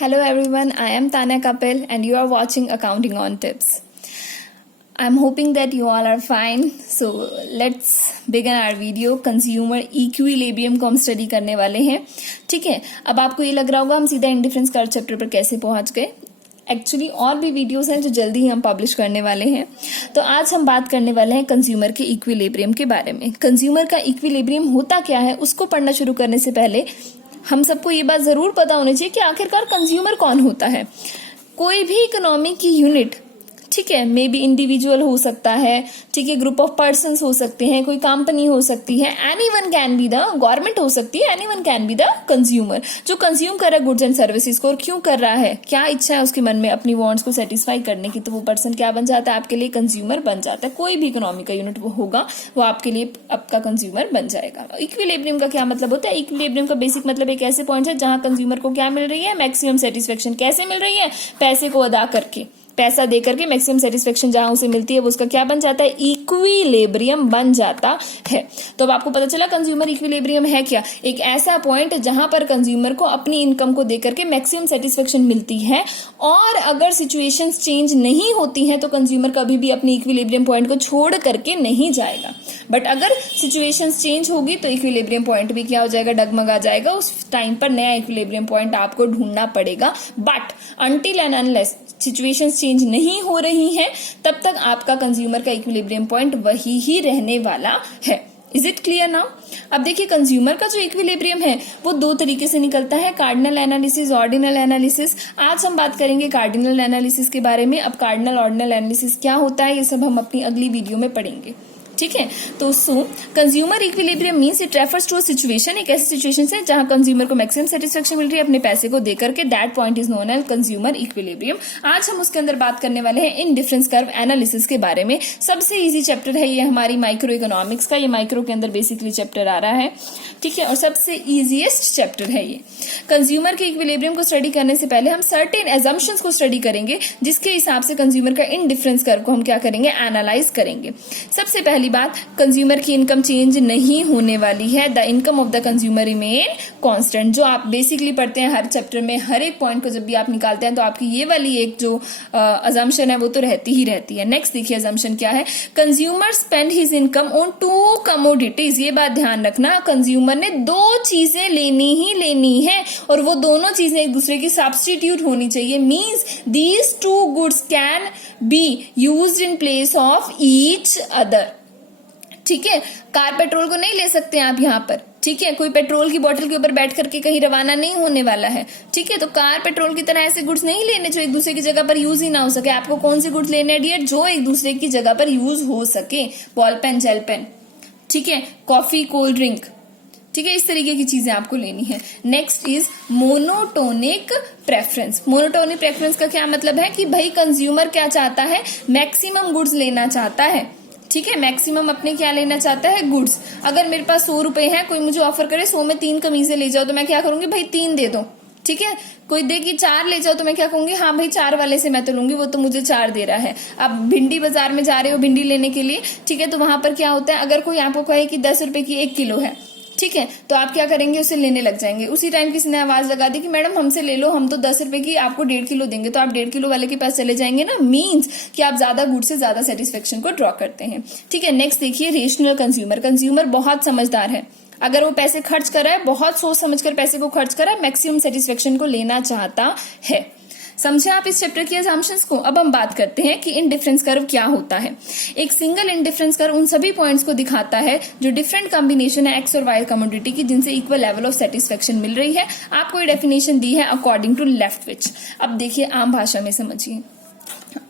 Hello everyone, I am Tanya Kapil and you are watching Accounting on Tips. I am hoping that you all are fine. So let's begin our video. Consumer equilibrium को हम study करने वाले हैं. ठीक है, अब आपको ये लग रहा होगा हम सीधा इंडिफरेंस कर्व चैप्टर पर कैसे पहुंच गए. एक्चुअली और भी वीडियोस हैं जो जल्दी ही हम पब्लिश करने वाले हैं. तो आज हम बात करने वाले हैं कंज्यूमर के इक्विलिब्रियम के बारे में. कंज्यूमर का इक्विलिब्रियम होता क्या है उसको पढ़ना शुरू करने से पहले हम सबको ये बात जरूर पता होनी चाहिए कि आखिरकार कंज्यूमर कौन होता है. कोई भी इकोनॉमी की यूनिट, ठीक है, मे बी इंडिविजुअल हो सकता है, ठीक है, ग्रुप ऑफ पर्संस हो सकते हैं, कोई कंपनी हो सकती है, anyone can be the government हो सकती है, anyone can be the consumer. जो कंज्यूम कर रहा है गुड्स एंड सर्विसेज को और क्यों कर रहा है, क्या इच्छा है उसके मन में अपनी वांट्स को सेटिस्फाई करने की, तो वो पर्सन क्या बन जाता है, आपके लिए कंज्यूमर बन जाता है. कोई भी इकोनॉमी का यूनिट वो होगा वो आपके लिए आपका कंज्यूमर बन जाएगा. इक्विलिब्रियम का क्या मतलब होता है? इक्विलिब्रियम का बेसिक मतलब एक ऐसे पॉइंट है जहां कंज्यूमर को क्या मिल रही है, मैक्सिमम सेटिस्फेक्शन. कैसे मिल रही है? पैसे को अदा करके, पैसा दे करके मैक्सिमम सेटिस्फेक्शन जहां उसे मिलती है वो उसका क्या बन जाता है, इक्विलिब्रियम बन जाता है. तो अब आपको पता चला कंज्यूमर इक्विलिब्रियम है क्या. एक ऐसा पॉइंट जहां पर कंज्यूमर को अपनी इनकम को दे करके मैक्सिमम सेटिस्फेक्शन मिलती है और अगर सिचुएशंस चेंज नहीं होती हैं तो कंज्यूमर कभी भी अपनी इक्विलिब्रियम पॉइंट को छोड़ करके नहीं जाएगा. बट अगर सिचुएशंस चेंज होगी तो इक्विलिब्रियम पॉइंट भी क्या हो जाएगा, डगमगा जाएगा. उस टाइम पर नया इक्विलिब्रियम पॉइंट आपको ढूंढना पड़ेगा. But until and unless situations change नहीं हो रही हैं तब तक आपका कंज्यूमर का इक्विलिब्रियम पॉइंट वही ही रहने वाला है. Is it clear now? अब देखिए कंज्यूमर का जो इक्विलिब्रियम है वो दो तरीके से निकलता है, कार्डिनल एनालिसिस, ऑर्डिनल एनालिसिस. आज हम बात करेंगे कार्डिनल एनालिसिस के बारे में. अब कार्डिनल ऑर्डिनल एनालिसिस क्या होता है ये सब हम अपनी अगली वीडियो में पढ़ेंगे. ठीक है, तो consumer equilibrium means it refers to a situation. एक ऐसी सिचुएशन है जहां कंज्यूमर को मैक्सिमम सेटिस्फेक्शन मिल रही है अपने पैसे को देकर के. That point is known as consumer equilibrium. आज हम उसके अंदर बात करने वाले हैं इंडिफरेंस कर्व एनालिसिस के बारे में. सबसे इजी चैप्टर है ये हमारी माइक्रो इकोनॉमिक्स का. ये माइक्रो के अंदर बेसिकली चैप्टर आ रहा है, ठीक है, और सबसे इजीएस्ट चैप्टर है ये. कंज्यूमर के इक्विलिब्रियम को स्टडी करने से पहले हम सर्टेन एजम्पशंस को स्टडी करेंगे जिसके हिसाब से कंज्यूमर का इंडिफरेंस कर्व को हम क्या करेंगे, एनालाइज करेंगे. सबसे पहली बात, कंज्यूमर की इनकम चेंज नहीं होने वाली है. The income of the consumer remain constant. जो आप बेसिकली पढ़ते हैं हर चैप्टर में, हर एक पॉइंट को जब भी आप निकालते हैं तो आपकी ये वाली एक जो अजम्पशन है वो तो रहती ही रहती है. नेक्स्ट देखिए अजम्पशन क्या है. Consumer spend his income on to commodities. ये बात ध्यान रखना, कंज्यूमर ने दो चीजें लेनी ही लेनी है और वो दोनों चीजें एक दूसरे की सब्स्टिट्यूट होनी चाहिए. Means these two goods can be used in place of each other. ठीक है, कार पेट्रोल को नहीं ले सकते आप यहाँ पर, ठीक है, कोई पेट्रोल की बोतल के ऊपर बैठ करके कहीं रवाना नहीं होने वाला है. ठीक है, तो कार पेट्रोल की तरह ऐसे गुड्स नहीं लेने जो एक दूसरे की जगह पर यूज ही ना हो सके. आपको कौन से गुड्स लेने हैं डियर, जो एक दूसरे की जगह पर यूज हो सके. बॉल पेन, जेल पेन, ठीक है, कॉफी, कोल्ड ड्रिंक, ठीक है, इस तरीके की चीजें आपको लेनी है. Next is monotonic preference. Monotonic preference का क्या मतलब है कि भाई कंज्यूमर क्या चाहता है, मैक्सिमम गुड्स लेना चाहता है. ठीक है, मैक्सिमम अपने क्या लेना चाहता है, गुड्स. अगर मेरे पास 100 रुपए हैं, कोई मुझे ऑफर करे 100 में 3 कमीजें ले जाओ तो मैं क्या करूंगी, भाई 3 दे दो. ठीक है, कोई दे कि 4 ले जाओ तो मैं क्या कहूंगी, हाँ भाई 4 वाले से मैं तो लूंगी, वो तो मुझे 4 दे रहा है. अब भिंडी बाजार में जा रहे हो भिंडी लेने के लिए, ठीक है, तो वहां पर क्या होता है, अगर कोई आपको कहे कि 10 रुपए की 1 किलो है, ठीक है, तो आप क्या करेंगे, उसे लेने लग जाएंगे. उसी टाइम किसी ने आवाज लगा दी कि मैडम हमसे ले लो, हम तो 10 रुपए की आपको 1.5 किलो देंगे, तो आप 1.5 किलो वाले के पास चले जाएंगे ना. मींस कि आप ज्यादा गुड से ज्यादा सेटिस्फेक्शन को ड्रॉ करते हैं. ठीक है, नेक्स्ट देखिए रेशनल कंज्यूमर. कंज्यूमर बहुत समझदार है. अगर वो पैसे खर्च कर रहा है, बहुत सोच समझकर पैसे को खर्च कर रहा है, मैक्सिमम सेटिस्फेक्शन को लेना चाहता है. समझे आप इस चैप्टर की असम्पशंस को. अब हम बात करते हैं कि इंडिफरेंस कर्व क्या होता है. एक सिंगल इंडिफरेंस कर्व उन सभी पॉइंट्स को दिखाता है जो डिफरेंट कॉम्बिनेशन है एक्स और वाई कमोडिटी की जिनसे इक्वल लेवल ऑफ सेटिस्फेक्शन मिल रही है. आपको ये डेफिनेशन दी है अकॉर्डिंग टू लेफ्ट विच. अब देखिए आम भाषा में समझिए,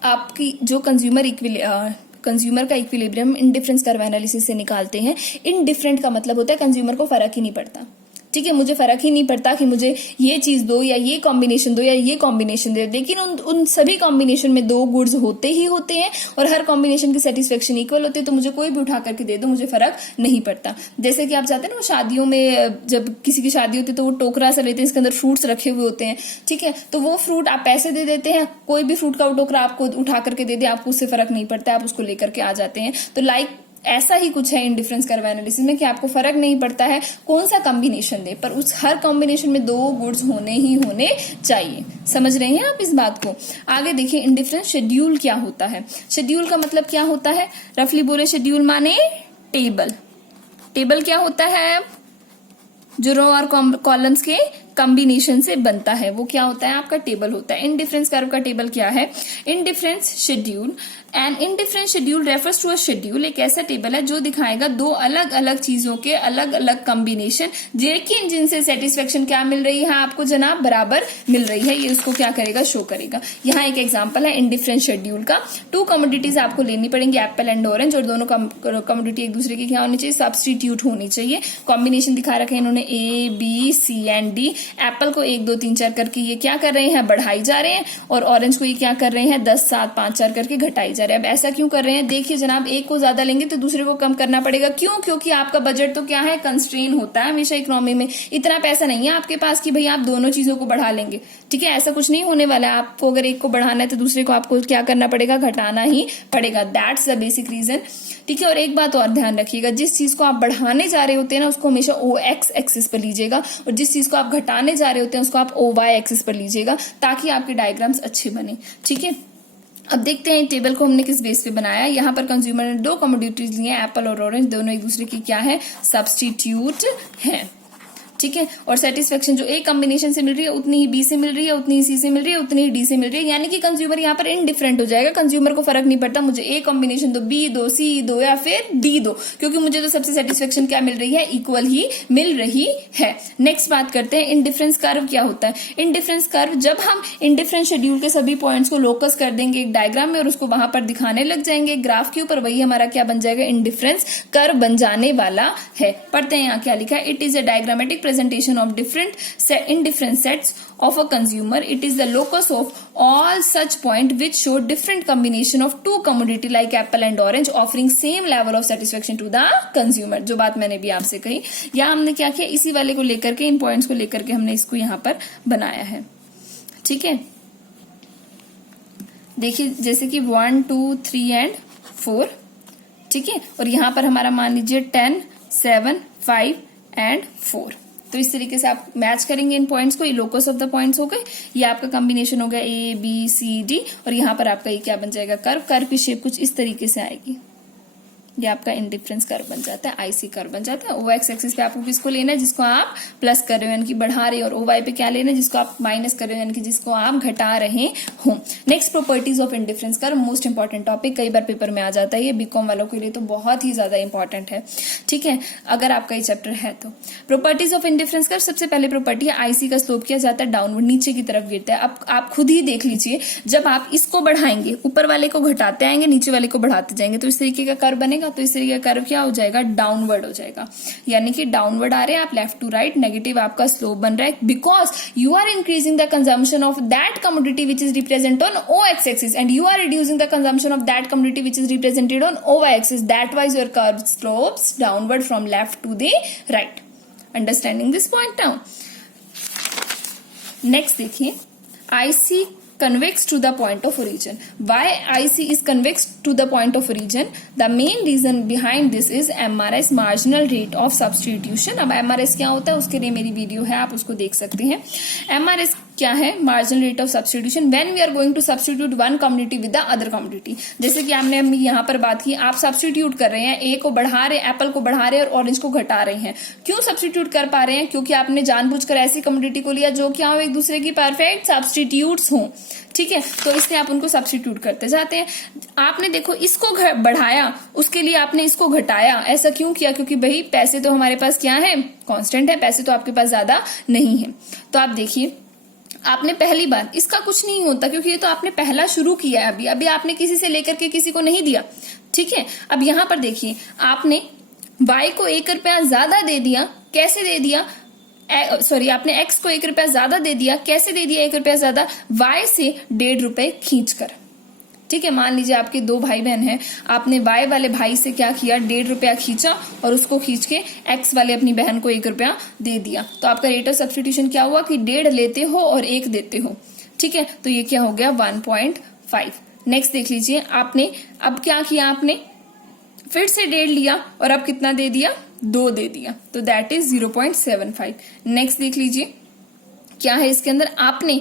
आपकी जो कंज्यूमर का इक्विलिब्रियम इंडिफरेंस कर्व एनालिसिस से निकालते हैं. इनडिफरेंट का मतलब होता है कंज्यूमर को फर्क ही नहीं पड़ता. ठीक है, मुझे फर्क ही नहीं पड़ता कि मुझे ये चीज दो या ये कॉम्बिनेशन दो या ये कॉम्बिनेशन दो, लेकिन उन सभी कॉम्बिनेशन में 2 गुड्स होते ही होते हैं और हर कॉम्बिनेशन की सेटिस्फेक्शन इक्वल होती है. तो मुझे कोई भी उठा करके दे दो, मुझे फर्क नहीं पड़ता. जैसे कि आप जाते हैं ना शादियों में, जब किसी की शादी होती है तो वो टोकरा सा लेते हैं, इसके अंदर फ्रूट्स रखे हुए होते हैं. ठीक है, तो वो फ्रूट आप पैसे दे देते हैं, कोई भी फ्रूट का टोकरा आपको उठा करके दे दे, आपको उससे फर्क नहीं पड़ता, आप उसको लेकर के आ जाते हैं. तो लाइक ऐसा ही कुछ है इंडिफरेंस कर्व एनालिसिस में कि आपको फर्क नहीं पड़ता है कौन सा कॉम्बिनेशन दे, पर उस हर कॉम्बिनेशन में 2 गुड्स होने ही होने चाहिए। समझ रहे हैं आप इस बात को? आगे देखिए इंडिफरेंस शेड्यूल क्या होता है। शेड्यूल का मतलब क्या होता है? रफली बोले शेड्यूल माने टेबल। टेबल क्या होता है? जो रो और कॉलम्स के कॉम्बिनेशन से बनता है वो क्या होता है? आपका टेबल होता है। इंडिफरेंस कर्व का टेबल क्या है? Indifference schedule and indifference schedule refers to a schedule, एक ऐसा टेबल है जो दिखाएगा 2 अलग अलग चीजों के अलग अलग कॉम्बिनेशन, लेकिन जिनसे सेटिस्फेक्शन क्या मिल रही है आपको जनाब? बराबर मिल रही है। ये उसको क्या करेगा? शो करेगा। यहाँ एक एग्जाम्पल है इंडिफरेंस शेड्यूल का। 2 कमोडिटीज आपको लेनी पड़ेंगी, एप्पल एंड ऑरेंज, और दोनों कमोडिटी एक दूसरे की क्या होनी चाहिए? सब्स्टिट्यूट होनी चाहिए। कॉम्बिनेशन दिखा रखे हैं इन्होंने A, B, C and D। Apple को 1 2 3 4 करके ये क्या कर रहे हैं? बढ़ाई जा रहे हैं, और ऑरेंज को ये क्या कर रहे हैं? 10 7 5 4 करके घटाई जा रहे हैं। अब ऐसा क्यों कर रहे हैं? देखिए जनाब, एक को ज्यादा लेंगे तो दूसरे को कम करना पड़ेगा। क्यों? क्योंकि आपका बजट तो क्या है? कंस्ट्रेन होता है हमेशा इकोनॉमी में। इतना पैसा नहीं है आपके पास कि भाई आप दोनों चीजों को बढ़ा लेंगे। ठीक है, ऐसा कुछ नहीं होने वाला है। आपको अगर एक को बढ़ाना है तो दूसरे को आपको क्या करना पड़ेगा? घटाना ही पड़ेगा। That's the basic reason. ठीक है, और एक बात और ध्यान रखिएगा, जिस चीज को आप बढ़ाने जा रहे होते हैं ना उसको हमेशा OX एक्सिस पर लीजिएगा, और जिस चीज को आप घटाने जा रहे होते हैं उसको आप OY एक्सिस पर लीजिएगा, ताकि आपके डायग्राम्स अच्छे बने। ठीक है, अब देखते हैं टेबल को हमने किस बेस पे बनाया। यहाँ पर कंज्यूमर ने 2 कमोडिटीज लिए, एप्पल और ऑरेंज, दोनों एक दूसरे की क्या है? सब्स्टिट्यूट है। ठीक है, और सेटिस्फेक्शन जो A कॉम्बिनेशन से मिल रही है उतनी ही B से मिल रही है, उतनी ही C से मिल रही है, उतनी ही D से मिल रही है। यानी कि कंज्यूमर यहाँ पर इनडिफरेंट हो जाएगा। कंज्यूमर को फर्क नहीं पड़ता मुझे A कॉम्बिनेशन दो, B दो, C दो या फिर D दो, क्योंकि मुझे तो सबसे सेटिस्फेक्शन क्या मिल रही है? इक्वल ही मिल रही है। नेक्स्ट बात करते हैं इंडिफरेंस कर्व क्या होता है। इंडिफरेंस कर्व, जब हम इंडिफरेंस शेड्यूल के सभी पॉइंट्स को लोकस कर देंगे एक डायग्राम में और उसको वहां पर दिखाने लग जाएंगे ग्राफ के ऊपर, वही हमारा क्या बन जाएगा? इंडिफरेंस कर्व बन जाने वाला है। पढ़ते हैं यहाँ क्या लिखा है। It is a diagrammatic presentation of indifferent sets of a consumer. It is the locus of all such point which show different combination of 2 commodity like apple and orange offering same level of satisfaction to the consumer. जो बात मैंने भी आपसे कही, या हमने क्या किया? इसी वाले को लेकर के, इन पॉइंट्स को लेकर के हमने इसको यहाँ पर बनाया है। ठीक है, देखिए जैसे कि 1 2 3 एंड 4। ठीक है, और यहाँ पर हमारा मान लीजिए 10 7 5 एंड 4। तो इस तरीके से आप मैच करेंगे इन पॉइंट्स को। ये लोकस ऑफ द पॉइंट्स हो गए, ये आपका कॉम्बिनेशन हो गया A B C D, और यहाँ पर आपका ये क्या बन जाएगा? कर्व। कर्व की शेप कुछ इस तरीके से आएगी। ये आपका इंडिफरेंस कर्व बन जाता है, IC कर्व बन जाता है। OX एक्सिस पे आपको किसको लेना है? जिसको आप प्लस कर रहे हो यानी कि बढ़ा रहे हो, और OY पे क्या लेना है? जिसको आप माइनस कर रहे हो यानी कि जिसको आप घटा रहे हो। Next, properties of indifference curve, most important topic, कई बार पेपर में आ जाता है। ये बीकॉम वालों के लिए तो बहुत ही ज्यादा इंपॉर्टेंट है। ठीक है, अगर आपका ये चैप्टर है तो। प्रॉपर्टीज ऑफ इंडिफरेंस कर्व, सबसे पहले प्रॉपर्टी है IC का स्लोप किया जाता है डाउनवर्ड, नीचे की तरफ गिरता है। अब आप खुद ही देख लीजिए, जब आप इसको बढ़ाएंगे ऊपर वाले को घटाते आएंगे, नीचे वाले को बढ़ाते जाएंगे, तो इस तरीके का कर्व बनेगा। तो इस तरीके का कर्व क्या हो जाएगा? डाउनवर्ड हो जाएगा, यानी कि डाउनवर्ड आ रहे हैं आप, लेफ्ट टू राइट, नेगेटिव आपका स्लोप बन रहा है, because you are increasing the consumption of that commodity which is represent on OX axis and you are reducing the consumption of that commodity which is represented on OY axis. That wise your curve slopes downward from left to the right. Understanding this point now. Next देखिए, IC convex to the point of origin. Why IC is convex to the point of origin? The main reason behind this is MRS, marginal rate of substitution. अब MRS क्या होता है उसके लिए मेरी video है, आप उसको देख सकते हैं। MRS क्या है? Marginal rate of substitution when we are going to substitute one community with the other community. जैसे कि आपने यहाँ पर बात की, आप सब्स्टिट्यूट कर रहे हैं, A को बढ़ा रहे हैं, एप्पल को बढ़ा रहे हैं और ऑरेंज को घटा रहे हैं। क्यों सब्स्टिट्यूट कर पा रहे हैं? क्योंकि आपने जानबूझकर ऐसी कम्युनिटी को लिया जो क्या हो? एक दूसरे की परफेक्ट सब्स्टिट्यूट्स हों। ठीक है, तो इसलिए आप उनको सब्स्टिट्यूट करते जाते हैं। आपने देखो इसको बढ़ाया, उसके लिए आपने इसको घटाया। ऐसा क्यों किया? क्योंकि भाई पैसे तो हमारे पास क्या है? कांस्टेंट है, पैसे तो आपके पास ज्यादा नहीं है। तो आप देखिए, आपने पहली बार, इसका कुछ नहीं होता क्योंकि ये तो आपने पहला शुरू किया है, अभी आपने किसी से लेकर के किसी को नहीं दिया। ठीक है, अब यहां पर देखिए, आपने Y को 1 रुपया ज्यादा दे दिया। कैसे दे दिया? सॉरी, आपने X को 1 रुपया ज्यादा दे दिया। कैसे दे दिया 1 रुपया ज्यादा? Y से 1.5 रुपए खींचकर। ठीक है, मान लीजिए आपके 2 भाई बहन हैं, आपने Y वाले भाई से क्या किया? 1.5 रुपया खींचा और उसको खींच के X वाले अपनी बहन को 1 रुपया दे दिया। तो आपका रेट ऑफ सब्स्टिट्यूशन क्या हुआ कि 1.5 लेते हो और 1 देते हो। ठीक है, तो ये क्या हो गया? 1.5। नेक्स्ट देख लीजिए, आपने अब क्या किया? आपने फिर से 1.5 लिया और अब कितना दे दिया, 2 दे दिया, तो दैट इज 0.75। नेक्स्ट देख लीजिए क्या है इसके अंदर, आपने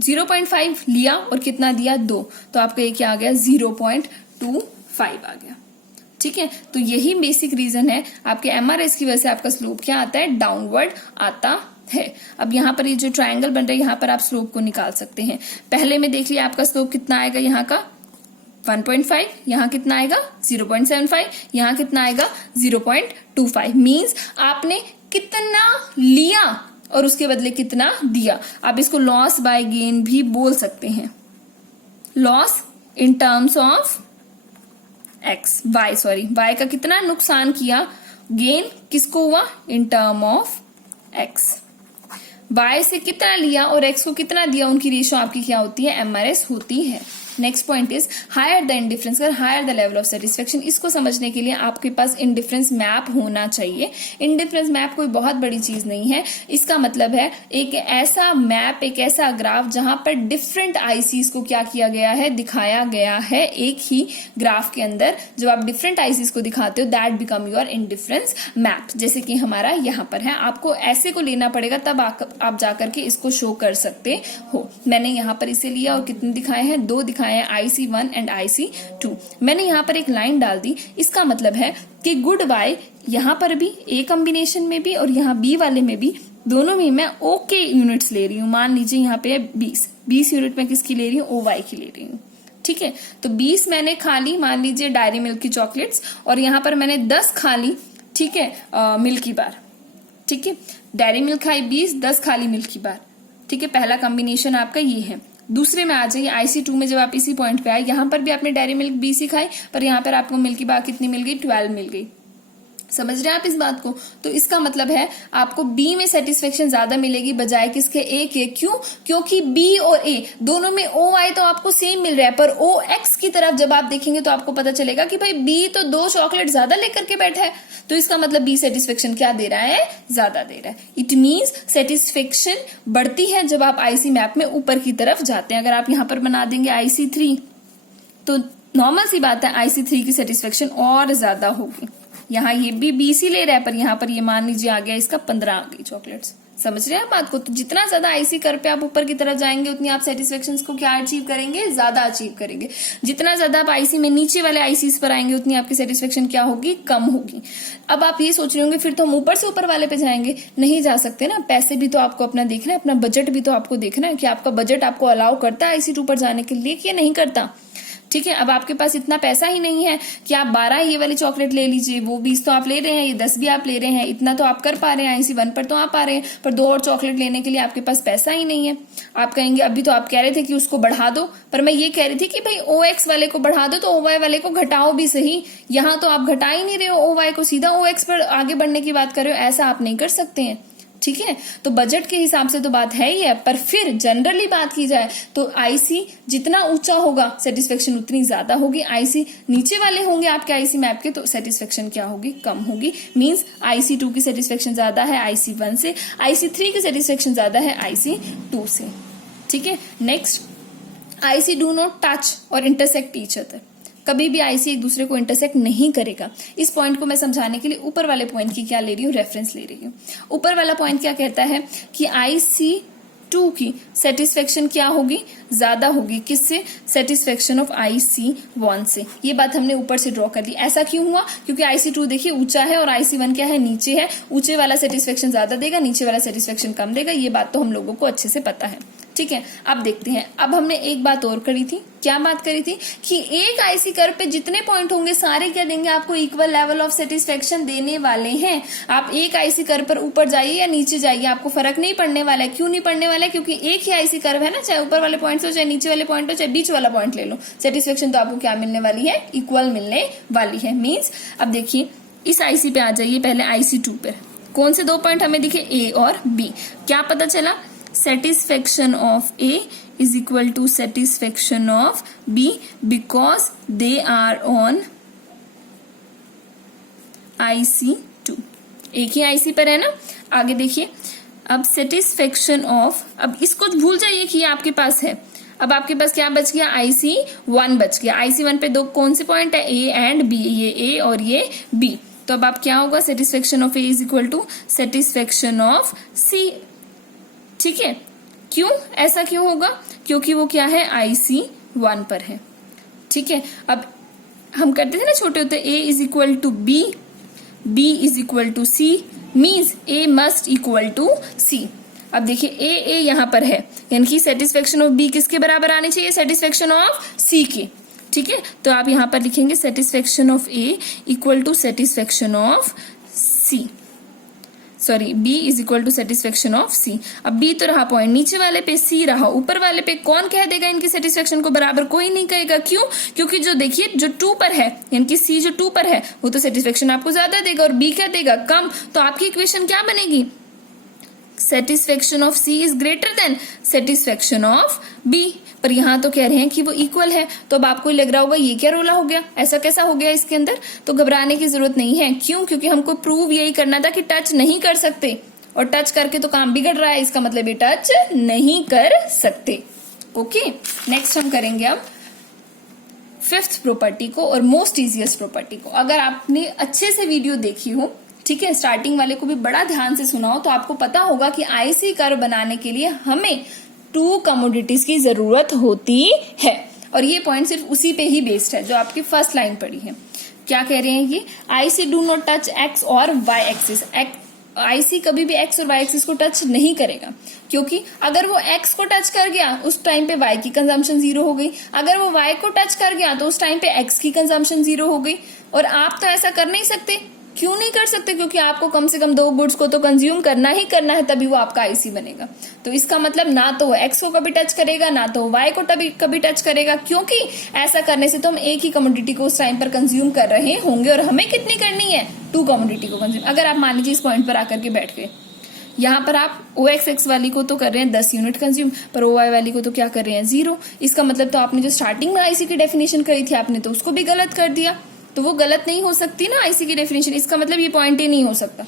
0.5 लिया और कितना दिया, 2, तो आपका ये क्या आ गया, 0.25 आ गया। ठीक है, तो यही बेसिक रीजन है आपके MRS की वजह से आपका स्लोप क्या आता है, डाउनवर्ड आता है। अब यहाँ पर ये जो ट्रायंगल बन रहा है, यहाँ पर आप स्लोप को निकाल सकते हैं। पहले में देख लिया आपका स्लोप कितना आएगा, यहाँ का 1.5, यहाँ कितना आएगा 0.75, यहाँ कितना आएगा 0.25। मींस आपने कितना लिया और उसके बदले कितना दिया। आप इसको लॉस बाय गेन भी बोल सकते हैं, loss in terms of Y का कितना नुकसान किया, गेन किसको हुआ, in term of X. Y से कितना लिया और एक्स को कितना दिया, उनकी रेशियो आपकी क्या होती है, MRS होती है। Next point is higher the indifference और higher the level of satisfaction. इसको समझने के लिए आपके पास इंडिफरेंस मैप होना चाहिए। इंडिफरेंस मैप कोई बहुत बड़ी चीज नहीं है, इसका मतलब है एक ऐसा मैप, एक ऐसा ग्राफ जहां पर डिफरेंट आईसीज को क्या किया गया है, दिखाया गया है एक ही ग्राफ के अंदर। जब आप डिफरेंट आईसीज को दिखाते हो that become your indifference map, जैसे कि हमारा यहाँ पर है। आपको ऐसे को लेना पड़ेगा तब आप जाकर के इसको शो कर सकते हो। मैंने यहाँ पर इसे लिया और कितने दिखाए हैं, 2 दिखाए हैं, IC1 एंड IC2। मैंने यहाँ पर एक लाइन डाल दी, इसका मतलब है कि गुड वाई यहाँ पर भी ए कॉम्बिनेशन में भी और यहाँ बी वाले में भी, दोनों में मैं ओके यूनिट्स ले रही हूँ। मान लीजिए यहाँ पे 20 यूनिट में किसकी ले रही हूँ, OY की ले रही हूँ। ठीक है, तो 20 मैंने खा ली मान लीजिए डायरी मिल्क की चॉकलेट्स, और यहाँ पर मैंने 10 खा ली, ठीक है, मिल्की बार। ठीक है, डायरी मिल्क खाई 20, 10 खा ली मिल्की बार। ठीक है, पहला कॉम्बिनेशन आपका ये है। दूसरे में आ जाइए, IC2 में जब आप इसी पॉइंट पे आए, यहां पर भी आपने डेयरी मिल्क 20 ही खाई, पर यहां पर आपको मिल्की बार कितनी मिल गई, 12 मिल गई। समझ रहे हैं आप इस बात को? तो इसका मतलब है आपको बी में सेटिस्फेक्शन ज्यादा मिलेगी बजाय किसके, ए के। क्यों? क्योंकि बी और ए दोनों में OY तो आपको सेम मिल रहा है, पर OX की तरफ जब आप देखेंगे तो आपको पता चलेगा कि भाई बी तो 2 चॉकलेट ज्यादा लेकर के बैठा है, तो इसका मतलब बी सेटिस्फेक्शन क्या दे रहा है, ज्यादा दे रहा है। इट मीन्स सेटिस्फेक्शन बढ़ती है जब आप IC मैप में ऊपर की तरफ जाते हैं। अगर आप यहां पर बना देंगे IC3 तो नॉर्मल सी बात है IC3 की सेटिस्फेक्शन और ज्यादा होगी। यहाँ ये भी 20 ही ले रहा है, पर यहाँ पर ये मान लीजिए आ गया इसका 15 आ गई चॉकलेट्स। समझ रहे हैं आप बात को? तो जितना ज्यादा IC कर पे आप ऊपर की तरफ जाएंगे उतनी आप सेटिस्फेक्शन को क्या अचीव करेंगे, ज्यादा अचीव करेंगे। जितना ज्यादा आप IC में नीचे वाले ICs पर आएंगे उतनी आपकी सेटिस्फेक्शन क्या होगी, कम होगी। अब आप ये सोच रहे होंगे फिर तो हम ऊपर से ऊपर वाले पे जाएंगे, नहीं जा सकते ना। पैसे भी तो आपको अपना देखना है, अपना बजट भी तो आपको देखना है कि आपका बजट आपको अलाउ करता है IC2 पर जाने के लिए कि नहीं करता। ठीक है, अब आपके पास इतना पैसा ही नहीं है कि आप 12 ये वाली चॉकलेट ले लीजिए, वो 20 तो आप ले रहे हैं, ये 10 भी आप ले रहे हैं, इतना तो आप कर पा रहे हैं, IC1 पर तो आप आ रहे हैं, पर 2 और चॉकलेट लेने के लिए आपके पास पैसा ही नहीं है। आप कहेंगे अभी तो आप कह रहे थे कि उसको बढ़ा दो, पर मैं ये कह रही थी कि भाई OX वाले को बढ़ा दो तो OY वाले को घटाओ भी सही। यहाँ तो आप घटा ही नहीं रहे हो OY को, सीधा OX पर आगे बढ़ने की बात कर रहे हो, ऐसा आप नहीं कर सकते हैं। ठीक है, तो बजट के हिसाब से तो बात है ही है, पर फिर जनरली बात की जाए तो IC जितना ऊंचा होगा सेटिस्फेक्शन उतनी ज्यादा होगी। IC नीचे वाले होंगे आपके IC मैप के तो सेटिस्फेक्शन क्या होगी, कम होगी। मींस IC2 की सेटिस्फेक्शन ज्यादा है IC1 से, IC3 की सेटिस्फेक्शन ज्यादा है IC2 से। ठीक है, next IC do not touch और इंटरसेक्ट ईच अदर। कभी भी IC एक दूसरे को इंटरसेक्ट नहीं करेगा। इस पॉइंट को मैं समझाने के लिए ऊपर वाले पॉइंट की क्या ले रही हूँ, रेफरेंस ले रही हूँ। ऊपर वाला पॉइंट क्या कहता है कि IC2 की सेटिस्फेक्शन क्या होगी, ज्यादा होगी। किससे, सेटिस्फेक्शन ऑफ IC1 से। ये बात हमने ऊपर से ड्रॉ कर ली। ऐसा क्यों हुआ, क्योंकि IC2 देखिए ऊंचा है और IC1 क्या है, नीचे है। ऊंचे वाला सेटिस्फेक्शन ज्यादा देगा, नीचे वाला सेटिस्फेक्शन कम देगा। ये बात तो हम लोगों को अच्छे से पता है। ठीक है, अब देखते हैं। अब हमने एक बात और करी थी, क्या बात करी थी कि एक IC कर्व पे जितने पॉइंट होंगे सारे क्या देंगे, आपको इक्वल लेवल ऑफ सेटिस्फेक्शन देने वाले हैं। आप एक IC कर्व पर ऊपर जाइए या नीचे जाइए, आपको फर्क नहीं पड़ने वाला है। क्यों नहीं पड़ने वाला है, क्योंकि एक ही IC कर्व है ना, चाहे ऊपर वाले पॉइंट हो, चाहे नीचे वाले पॉइंट हो, चाहे बीच वाला पॉइंट ले लो, सेटिस्फेक्शन तो आपको क्या मिलने वाली है, इक्वल मिलने वाली है। मीन्स अब देखिए इस IC पे आ जाइए, पहले IC2 पर कौन से 2 पॉइंट हमें दिखे, A और B। क्या पता चला, satisfaction of A is equal to satisfaction of B because they are on IC2। एक ही IC पर है ना। आगे देखिए, अब satisfaction of, अब इसको भूल जाइए कि ये आपके पास है। अब आपके पास क्या बच गया, IC1 बच गया। IC1 पे दो कौन से पॉइंट है, A एंड B, ये A और ये B। तो अब आप क्या होगा, satisfaction of A is equal to satisfaction of C। ठीक है, क्यों, ऐसा क्यों होगा, क्योंकि वो क्या है, IC1 पर है। ठीक है, अब हम करते थे ना छोटे होते, A is equal to B, B is equal to C, means A must equal to C। अब देखिए A यहां पर है, यानी कि सेटिस्फेक्शन ऑफ B किसके बराबर आनी चाहिए, सेटिस्फेक्शन ऑफ C के। ठीक है, तो आप यहां पर लिखेंगे satisfaction of A equal to satisfaction of C, sorry B is equal to satisfaction of C। अब B तो रहा पॉइंट, नीचे वाले पे C रहा, ऊपर वाले पे कौन कह देगा इनकी सेटिस्फेक्शन को बराबर, कोई नहीं कहेगा। क्यों, क्योंकि जो देखिए जो 2 पर है, यानी कि C जो 2 पर है वो तो सेटिस्फेक्शन आपको ज्यादा देगा और B क्या देगा, कम। तो आपकी इक्वेशन क्या बनेगी, satisfaction of C is greater than satisfaction of B। पर यहां तो कह रहे हैं कि वो इक्वल है। तो अब आपको लग रहा होगा ये क्या रोला हो गया, ऐसा कैसा हो गया इसके अंदर। तो घबराने की जरूरत नहीं है, क्यों, क्योंकि हमको प्रूव यही करना था कि टच नहीं कर सकते, और टच करके तो काम बिगड़ रहा है, इसका मतलब ये टच नहीं कर सकते। ओके, नेक्स्ट हम करेंगे अब 5th प्रॉपर्टी को और मोस्ट इजिएस्ट प्रॉपर्टी को। अगर आपने अच्छे से वीडियो देखी हो, ठीक है, स्टार्टिंग वाले को भी बड़ा ध्यान से सुना हो, तो आपको पता होगा कि IC कर्व बनाने के लिए हमें 2 कमोडिटीज की जरूरत होती है, और ये पॉइंट सिर्फ उसी पे ही बेस्ड है जो आपकी फर्स्ट लाइन पड़ी है। क्या कह रहे हैं ये, IC do not touch X और Y एक्सिस। IC कभी भी X और Y एक्सिस को टच नहीं करेगा, क्योंकि अगर वो X को टच कर गया उस टाइम पे Y की कंजम्पशन 0 हो गई, अगर वो Y को टच कर गया तो उस टाइम पे X की कंजम्पशन 0 हो गई। और आप तो ऐसा कर नहीं सकते। क्यों नहीं कर सकते, क्योंकि आपको कम से कम 2 गुड्स को तो कंज्यूम करना ही करना है, तभी वो आपका IC बनेगा। तो इसका मतलब ना तो वो X को कभी टच करेगा, ना तो Y को कभी टच करेगा, क्योंकि ऐसा करने से तो हम एक ही कमोडिटी को उस टाइम पर कंज्यूम कर रहे होंगे, और हमें कितनी करनी है, 2 कमोडिटी को कंज्यूम। अगर आप मान लीजिए इस पॉइंट पर आकर के बैठ गए, यहाँ पर आप OXX वाली को तो कर रहे हैं 10 यूनिट कंज्यूम, पर OY वाली को तो क्या कर रहे हैं, 0। इसका मतलब तो आपने जो स्टार्टिंग में IC की डेफिनेशन करी थी, आपने तो उसको भी गलत कर दिया। तो वो गलत नहीं हो सकती ना IC की डेफिनेशन, इसका मतलब ये पॉइंट ही नहीं हो सकता।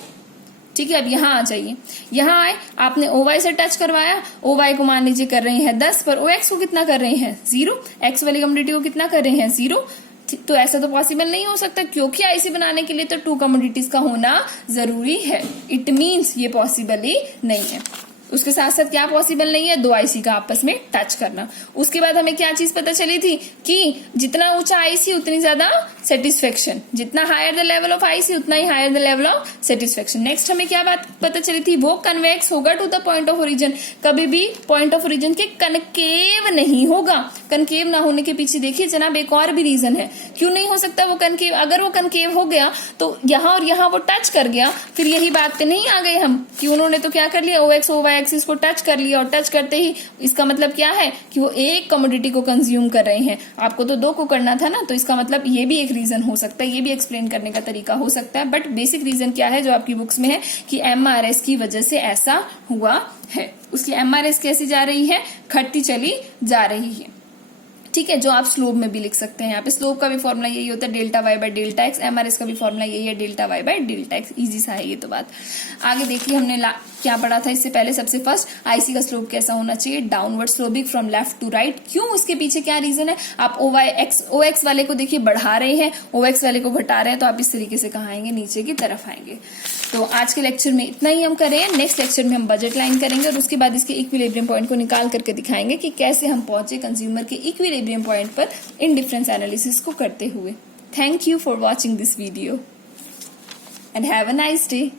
ठीक है, अब यहाँ आ जाइए, यहाँ आए, आपने OY से टच करवाया, OY को मान लीजिए कर रहे हैं 10, पर OX को कितना कर रहे हैं, 0। X वाली कमोडिटी को कितना कर रहे हैं, 0। तो ऐसा तो पॉसिबल नहीं हो सकता, क्योंकि IC बनाने के लिए तो 2 कमोडिटीज का होना जरूरी है। इट मीन्स ये पॉसिबल ही नहीं है। उसके साथ साथ क्या पॉसिबल नहीं है, 2 IC का आपस में टच करना। उसके बाद हमें क्या चीज पता चली थी कि जितना ऊंचा IC उतनी ज्यादा सेटिस्फेक्शन, जितना higher the level of IC उतना ही higher the level of satisfaction. Next हमें क्या बात पता चली थी, वो कन्वेक्स होगा to the point of origin, कभी भी पॉइंट ऑफ ओरिजिन के कनकेव नहीं होगा। कनकेव ना होने के पीछे देखिए जनाब एक और भी रीजन है, क्यों नहीं हो सकता वो कनकेव। अगर वो कनकेव हो गया तो यहाँ और यहाँ वो टच कर गया, फिर यही बात पे नहीं आ गए हम कि उन्होंने तो क्या कर लिया, OX OY एक्सिस को टच कर लिया, और टच करते ही इसका मतलब क्या है कि वो एक कमोडिटी को कंज्यूम कर रहे हैं। आपको तो 2 को करना था ना, तो इसका मतलब ये भी एक रीजन हो सकता है, ये भी एक्सप्लेन करने का तरीका हो सकता है। बट बेसिक रीजन क्या है जो आपकी बुक्स में है कि MRS की वजह से ऐसा हुआ है। उसकी MRS कैसी जा रही है, घटती चली जा रही है। ठीक है, जो आप स्लोप में भी लिख सकते हैं। यहाँ पे स्लोप का भी फॉर्मूला यही होता है, delta y by delta x. MRS का भी फॉर्मूला यही है, delta y by delta x. Easy सा है ये तो बात। आगे देखिए हमने क्या पढ़ा था इससे पहले। सबसे फर्स्ट IC का स्लोप कैसा होना चाहिए, downward sloping from left to right. क्यों, उसके पीछे क्या रीजन है। आप OX वाले को देखिए बढ़ा रहे हैं, OX वाले को घटा रहे हैं, तो आप इस तरीके से कहाँ आएंगे, नीचे की तरफ आएंगे। तो आज के लेक्चर में इतना ही हम करें। नेक्स्ट लेक्चर में हम बजट लाइन करेंगे, और उसके बाद इसके इक्विलिब्रियम पॉइंट को निकाल करके दिखाएंगे कि कैसे हम पहुंचे कंज्यूमर के इक्विलिब्रियम पॉइंट पर इन डिफरेंस एनालिसिस को करते हुए। Thank you for watching this video and have a nice day.